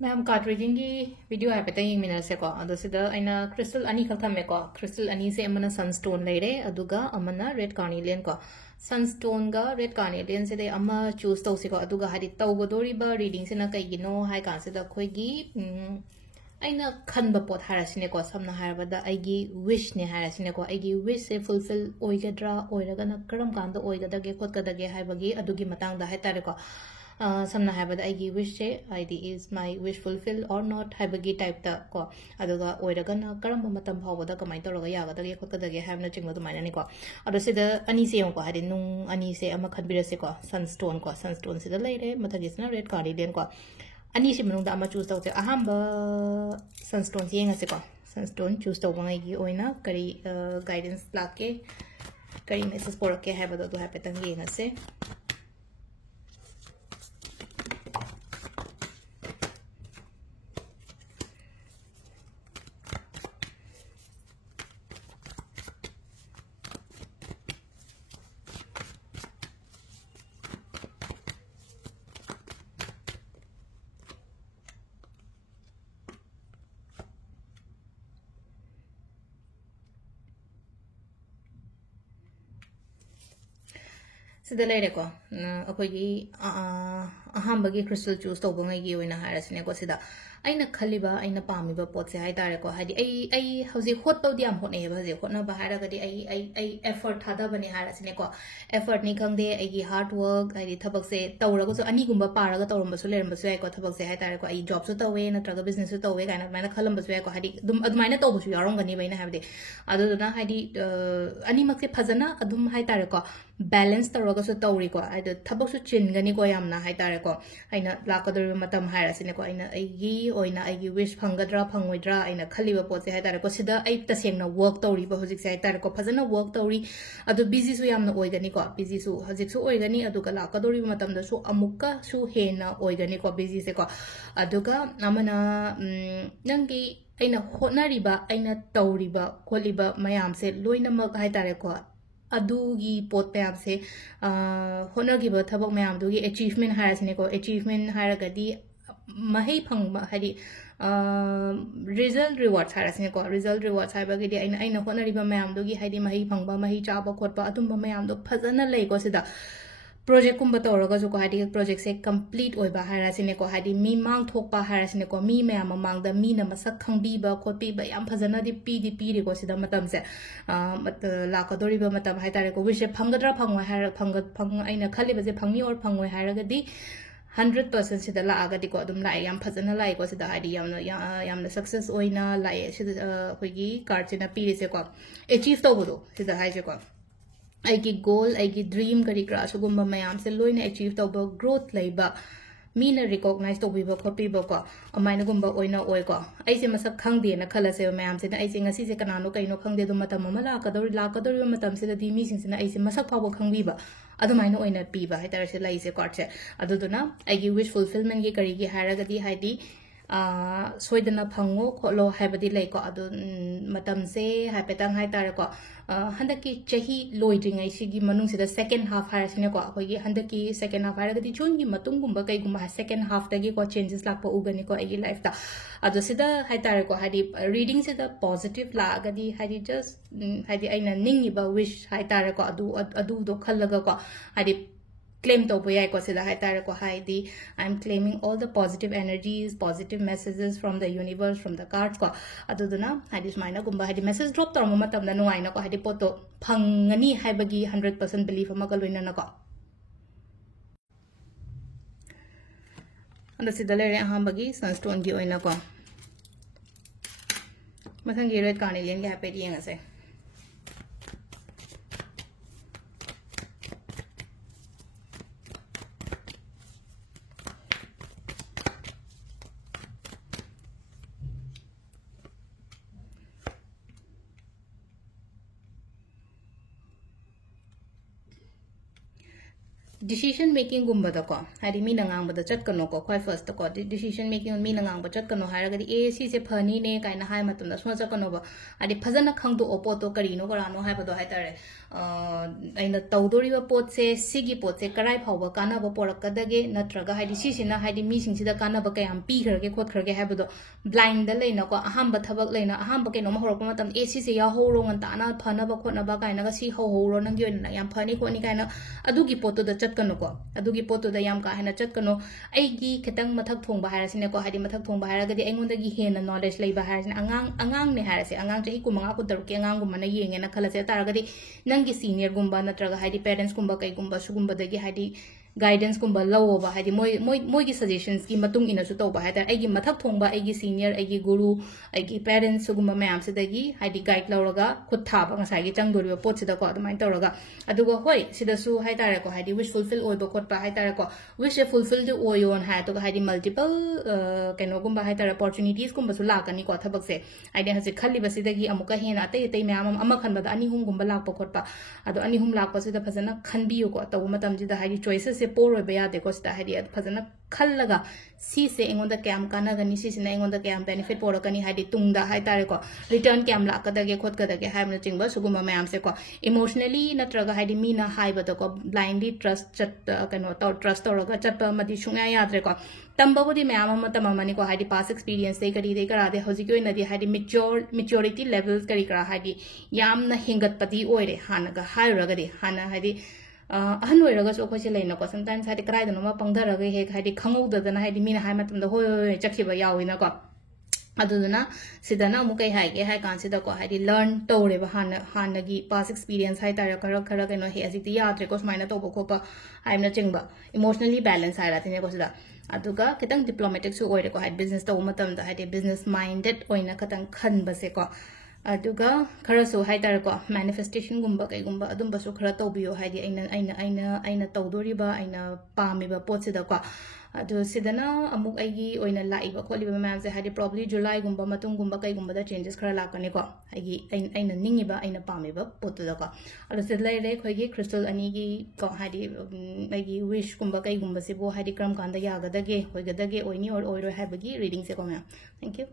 ma'am कार्ट्रिजिंग की video हाइफेट येंगमिनसेको अदुसिदा crystal अनी खक थमेको crystal अनी से अमना सनस्टोन लेरे अदुगा अमना रेड कार्निलियन को सनस्टोन गा रेड कार्निलियन से अमा चूज तौसिको अदुगा हादि तौगदोरिबा रीडिंग सिना कईगिनो हाय कांसिदा खोइगी अना खनब पोत हारसिनेको समना हारबदा अगी विश ने हारसिनेको अगी विश से फुलफिल ओइगद्रा ओइरगना करम कांद ओइगदगे खोतगदगे हायबगी अदुगी मतांगदा हायतारेको समना हायबदा अगी विश से ID is my wish fulfil और नॉट हायबगी टाइप ता को अदुगा ओइरगना करम मतम फावदा कमाय तौरगा यागदगे खोतगदगे हायबना चिंग दुमायनानिको अदो सिदा अनी से योंको हादि नुंग अनी से अमा खनबिरसेको सनस्टोन सिदा लेरे मथगिसना रेड कार्डिलियन को अनी से मनुंग दा चूज तौते अहम सनस्टोन से येंगसेको सनस्टोन चूज तौबंगाई ओइना करी गाइडेंस लाके करी मेसेज पोरके हायबदो दो हायपेतंग येंगसे सिदा लेरेको अखोगी अहमबगी क्रिस्टल चूज तौबंगाई ओइना हारसिनेको सिदा अइना खलिबा अइना पामिबा पोतसे हाइतारेको हादि आई हौजि होत तौदि याम होनेबा हौजि होतनबा हारगदि आई एफर्ट थादबने हारसिनेको एफर्ट नि खंगदे आइगी हार्ड वर्क हादि थबकसे तौरगसु अनिगुंबा पारगा तौरमबसु लेरमबसु याइको थबकसे हाइतारेको आई जॉब सु तौवे नत्रगा बिजनेस सु तौवे काइना माइना खलमबसु याइको हादि अदुमाइना तौबसु यारंगनि बैना हाबदे अदुदुना हादि अनिमकसे फजना अदुम हाइतारेको बैलेंस तौरगसु तौरिको आइद थबकसु चिनगनिको यामना हाइतारेको आइना लाकदोरिबा मतम हारसिनेको आइना आइगी ओइना आइगी विश फंगद्रा फंगोइद्रा आइना खलिबा पोतसे हाइतारेको सिदा आई तसेंगना वर्क तौरिबा हुजिकसे हाइतारेको फजना वर्क तौरी अदु बिजी सु यामना ओइगनिको बिजी सु हुजिकसु ओइगनि अदुगा लाकदोरिबा मतमदसु अमुक्का सु हेना ओइगनिको बिजी सेको अदुगा अमना नंगी अइना होटनारिबा अइना तौरिबा खोलिबा मयामसे लोइनमक हाइतारेको अदुगी पोत मैम से होनगिब थबक मैम दुगी अचीवमेंट हारसिनेको अचीवमेंट हारगदी मही फंग हादि रिजल्ट रिवार्ड्स हारसिनेको रिजल्ट रिवार्ड्स हाइबगदी अइना होनरिबा मैम दुगी हादि मही फंगबा मही चाबा खोटबा अदुंबा मैम दो फजना लेको सिदा प्रोजेक्ट कुंबा तौरगसु को हादि प्रोजेक्ट से कंप्लीट ओइबा हारसिनेको हादि मी मांग थोकपा हारसिनेको मी मैम मांगदा मी न मसक खंगबीबा खोटबीबा याम फजना दि पीरेको सिदा मतम से लाकदोरिबा मतम हाइतारेको विशे फंगद्रा फंगोय हार फंग अइना खलिबसे फंगनी और फंगोय हारगदी 100% सिदा लागदिको अदुम लाए याम फजना लाइको सिदा हादि यामना सक्सेस ओइना लाए सिदा अखोइगी कार्ड सिना पीरेसेको अचीव तौबदो सिदा हाइसेको आइगी गोल आइगी ड्रीम करी क्रा सुगुम्बा मयाम से लोइना अचीव तौबा ग्रोथ लेबा मीना रिकॉग्नाइज तौबीबा खोपीबको अमाइनगुम्बा ओइना ओइको आइसे मसक खंगदेना खलसे मयाम से आइसे ngasi से कनानो कइनो खंगदे दु मतम अमा लाकदोरि मतम से दी मीसिंग से आइसे मसक फावो खंगबीबा अदुमाइना ओइना पीबा हाइतार से लाइसे कार्ड से अदुदुना आइगी विश फुलफिलमेंट की करीगी हारगदी हाइदी सोइदना फंगो खोलो हाइबदी लेको अदु मतम से हाइपेतंग हाइतारको हंदकी चही लोइद्रिंगै सिगी मनुंग सिदा सेकंड हाफ हारसिनेको अखोगी हंदकी सेकंड हाफ हारगदी जून की मतुंगुंबा कईगुंबा सेकंड हाफ तगी को चेंजेस लापा उगनिको एगी लाइफ ता अदु सिदा हाइतारको हादि रीडिंग सिदा पॉजिटिव लागदी हादि जस्ट हादि आइना निंगिबा विश हाइतारको अदु दो खल्लगको हादि claim to boy ko sida hai tar ko haidi I'm claiming all the positive energies, positive messages from the universe, from the cards ko aduduna haidi smaina gumba haidi message drop tor ma tam da no aina ko haidi poto phangani haibagi 100% belief ma ka loina na ko anda sida le ahambagi sunstone gi oina ko mathangi red carnelian gi happy yenga se decision making gumba da ko hari mi na ngang ba da chat kano ko khoi first ko decision making mi na ngang ba chat kano hara gadi a si se phani ne kai na hai matum da so chat kano ba hari phajana khang do opo to kari no kara no hai ba do hai tare aina tawdori ba pot se sigi pot se karai phau ba kana ba porak ka dage natraga hari si sina hari mi sing si da kana ba kayam pi kharge khot kharge hai ba do blind da leina ko aham ba thabak leina aham ba ke no ma horok ma tam a si se ya ho ro ngan ta na phana ba khot na ba kai na ga si ho ho ro nang yo na yam phani ko ni kai na adu gi pot da chat kano ko adu gi pot da yam ka hena chat kano ai gi ketang mathak thong ba hara sine ko hari mathak thong ba hara ga di aingon da gi hena knowledge lei ba hara sine angang ne hara se angang chahi ku manga ku tar ke angang gum na yenge na khala se tar ga di nang gi senior gumba natraga hari parents gumba kai gumba su gumba da gi hari guidance gumba law ba hari moi gi suggestions ki matung ina su to ba hada ai gi mathak thong ba ai gi senior ai gi guru ai gi parents su gumba mayam se da gi hari guide lawraga khut tha ba ngasai gi chang dori pot se da ko adumai tawraga aduga hoi sida su hai tare ko hari wish fulfill oi ba khot pa hai tare ko wish fulfill de oi on ha to hari multiple kaino gumba hai tare opportunities gumba su la kani ko thabak se ai de hase khalli ba sida gi amuka hena atei atei mayam ama khan ba da ani hum gumba lak pa khot pa ado ani hum lak pa se da phajana khanbi yo ko to matam ji da hari choices se por oi ba ya de ko sta hari phajana khallaga si se engon da kyam kana gani si sina engon da kyam benefit por kani hari tung da hai tare ko return kyam la ka da ge khot ka da ge hai na chingba suguma mayam se ko emotionally natraga hari mi na hai ba da ko blindly trust chat kano to trust to ga chat pa madi shunga ya dre ko tamba bodi mayam ma tamamani ko hari past experience se kari de kara de hoji ko na di hari maturity levels kari kara hari yam na hingat pati oire hana ga hai ra ga de hana hari ahan oiraga so khoi se leina ko sometimes hari krai da no ma pangdara ga he hari khangou da na hari mi na hai matum da hoi chakhi ba yawi na ko aduna sidana mu kai hai ge hai kan sida ko hari learn to re ba han gi past experience hai tar khara ke no he asi ti ya tre ko smaina to ko pa ai na chingba emotionally balance hai ra tine ko sida aduga kitang diplomatic su oire ko hai business to matam da hai business minded oina katang khan ba se ko aduga khara so hai tar ko manifestation gumba kai gumba adum ba so khara to biyo hai di aina tawdori ba aina pami ba pot sida ko adu sidana amuk aigi oina lai ba kholi ba ma'am se hai probably july gumba matung gumba kai gumba da changes khara la kani ko aigi aina ningi ba aina pami ba pot da ko adu sid lai re khoi gi crystal ani gi ko hai di aigi wish gumba kai gumba se bo hai di kram kan da ya ga da ge hoi ga da ge oini or oiro hai ba gi reading se ko ma'am thank you